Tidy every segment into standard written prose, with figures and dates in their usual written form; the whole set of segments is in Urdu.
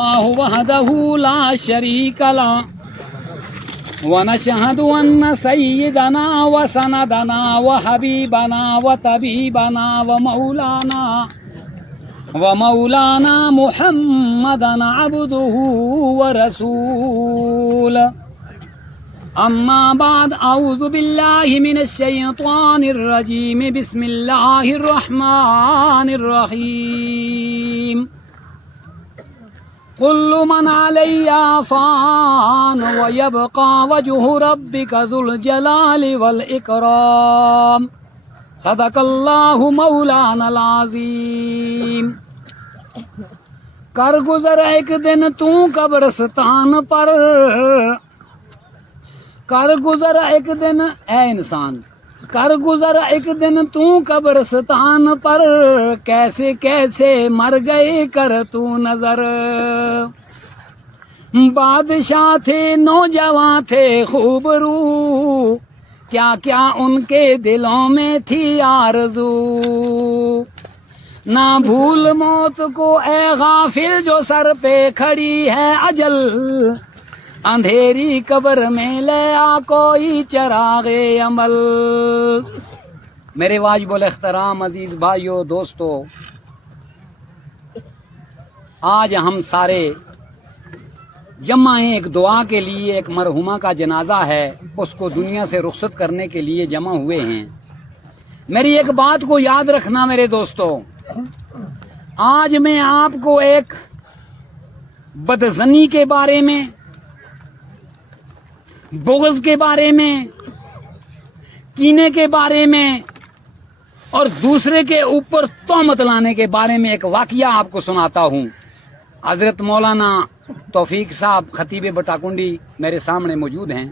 وحده لا شريك له ونشهد أن سيدنا وسندنا وحبيبنا وطبيبنا ومولانا محمدا عبده ورسوله أما بعد أعوذ بالله من الشيطان الرجيم بسم الله الرحمن الرحيم كل من عليها فان ويبقى وجه ربك ذو الجلال والإكرام صدق الله مولانا العظیم. کر گزر ایک دن تو قبرستان پر، کر گزر ایک دن اے انسان، کر گزر ایک دن تو قبرستان پر، کیسے کیسے مر گئے کر تو نظر. بادشاہ تھے نوجوان تھے خوب رو، کیا کیا ان کے دلوں میں تھی آرزو. نہ بھول موت کو اے غافل جو سر پہ کھڑی ہے اجل، اندھیری قبر میں لے آ کوئی چراغ عمل. میرے واجب الاحترام عزیز بھائیو دوستو، آج ہم سارے جمع ہیں ایک دعا کے لیے. ایک مرحومہ کا جنازہ ہے، اس کو دنیا سے رخصت کرنے کے لیے جمع ہوئے ہیں. میری ایک بات کو یاد رکھنا میرے دوستو، آج میں آپ کو ایک بدظنی کے بارے میں، بغض کے بارے میں، کینے کے بارے میں اور دوسرے کے اوپر تہمت لانے کے بارے میں ایک واقعہ آپ کو سناتا ہوں. حضرت مولانا توفیق صاحب خطیب بٹاکنڈی میرے سامنے موجود ہیں.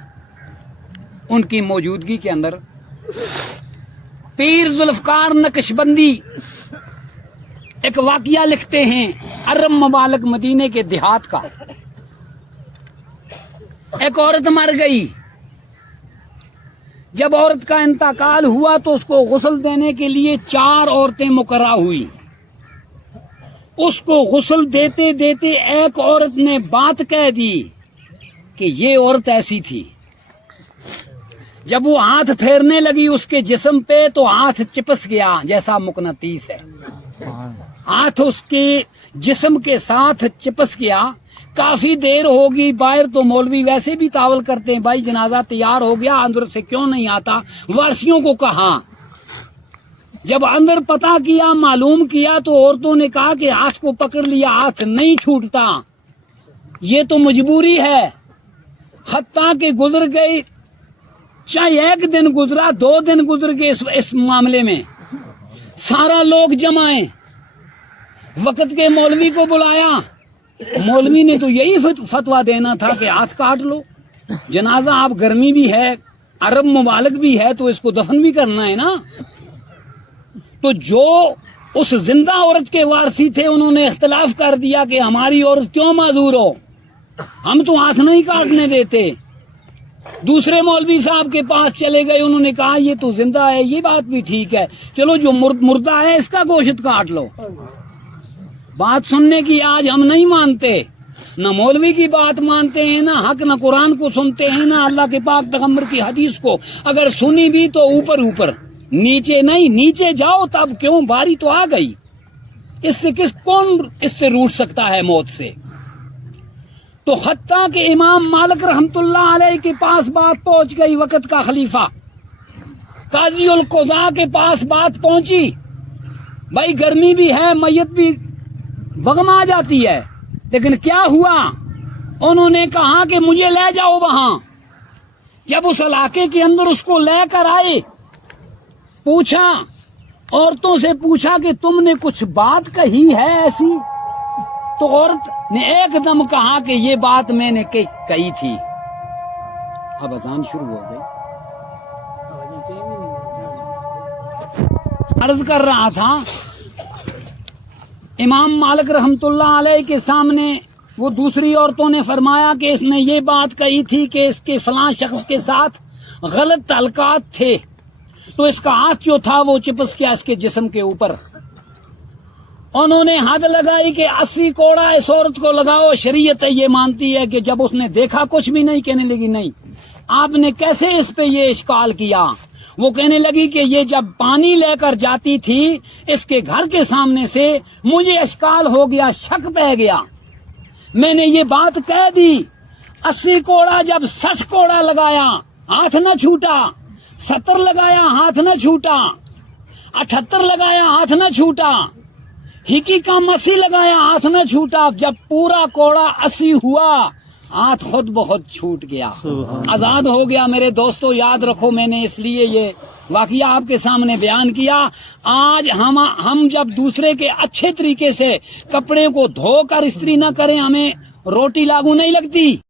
ان کی موجودگی کے اندر پیر ذوالفقار نقشبندی ایک واقعہ لکھتے ہیں عرب ممالک مدینے کے دیہات کا. ایک عورت مر گئی. جب عورت کا انتقال ہوا تو اس کو غسل دینے کے لیے 4 عورتیں مقررہ ہوئی. اس کو غسل دیتے دیتے ایک عورت نے بات کہہ دی کہ یہ عورت ایسی تھی. جب وہ ہاتھ پھیرنے لگی اس کے جسم پہ تو ہاتھ چپس گیا جیسا مقناطیس ہے. ہاتھ اس کے جسم کے ساتھ چپس گیا. کافی دیر ہوگی. باہر تو مولوی ویسے بھی تاول کرتے ہیں، بھائی جنازہ تیار ہو گیا، اندر سے کیوں نہیں آتا. وارثیوں کو کہا. جب اندر پتہ کیا، معلوم کیا تو عورتوں نے کہا کہ ہاتھ کو پکڑ لیا، ہاتھ نہیں چھوٹتا، یہ تو مجبوری ہے. حتیٰ کہ گزر گئی، چاہے 1 دن گزرا، 2 دن گزر گئے اس معاملے میں. سارا لوگ جمع ہیں. وقت کے مولوی کو بلایا. مولوی نے تو یہی فتویٰ دینا تھا کہ ہاتھ کاٹ لو. جنازہ آپ گرمی بھی ہے، عرب ممالک بھی ہے، تو اس کو دفن بھی کرنا ہے نا. تو جو اس زندہ عورت کے وارثی تھے انہوں نے اختلاف کر دیا کہ ہماری عورت کیوں معذور ہو، ہم تو ہاتھ نہیں کاٹنے دیتے. دوسرے مولوی صاحب کے پاس چلے گئے. انہوں نے کہا یہ تو زندہ ہے، یہ بات بھی ٹھیک ہے، چلو جو مردہ ہے اس کا گوشت کاٹ لو. بات سننے کی آج ہم نہیں مانتے، نہ مولوی کی بات مانتے ہیں، نہ حق، نہ قرآن کو سنتے ہیں، نہ اللہ کے پاک پیغمبر کی حدیث کو. اگر سنی بھی تو اوپر اوپر، نیچے نہیں. نیچے جاؤ تب کیوں، باری تو آ گئی. کون اس سے روٹ سکتا ہے موت سے. تو حتیٰ کہ امام مالک رحمت اللہ علیہ کے پاس بات پہنچ گئی. وقت کا خلیفہ قاضی القضاء کے پاس بات پہنچی. بھائی گرمی بھی ہے، میت بھی وغم آ جاتی ہے، لیکن کیا ہوا؟ انہوں نے کہا کہ مجھے لے جاؤ وہاں. جب اس علاقے کے اندر اس کو لے کر آئے، پوچھا، عورتوں سے پوچھا کہ تم نے کچھ بات کہی ہے ایسی؟ تو عورت نے ایک دم کہا کہ یہ بات میں نے کہی تھی. اب اذان شروع ہو گئی. عرض کر رہا تھا، امام مالک رحمت اللہ علیہ کے سامنے وہ دوسری عورتوں نے فرمایا کہ اس نے یہ بات کہی تھی کہ اس کے فلاں شخص کے ساتھ غلط تعلقات تھے، تو اس کا ہاتھ جو تھا وہ چپس گیا اس کے جسم کے اوپر. انہوں نے حد لگائی کہ 80 کوڑا اس عورت کو لگاؤ. شریعت یہ مانتی ہے کہ جب اس نے دیکھا کچھ بھی نہیں, کہنے لگی نہیں آپ نے کیسے اس پہ یہ اشکال کیا. وہ کہنے لگی کہ یہ جب پانی لے کر جاتی تھی اس کے گھر کے سامنے سے مجھے اشکال ہو گیا, شک پہ گیا, میں نے یہ بات کہہ دی. 80 کوڑا جب 60 کوڑا لگایا ہاتھ نہ چھوٹا, 70 لگایا ہاتھ نہ چھوٹا, 78 لگایا ہاتھ نہ چھوٹا, ہکی کام 80 لگایا ہاتھ نہ چھوٹا. جب پورا کوڑا 80 ہوا ہاتھ خود بہت چھوٹ گیا, آزاد ہو گیا. میرے دوستو یاد رکھو, میں نے اس لیے یہ واقعہ آپ کے سامنے بیان کیا. آج ہم جب دوسرے کے اچھے طریقے سے کپڑے کو دھو کر استری نہ کریں ہمیں روٹی لاگو نہیں لگتی.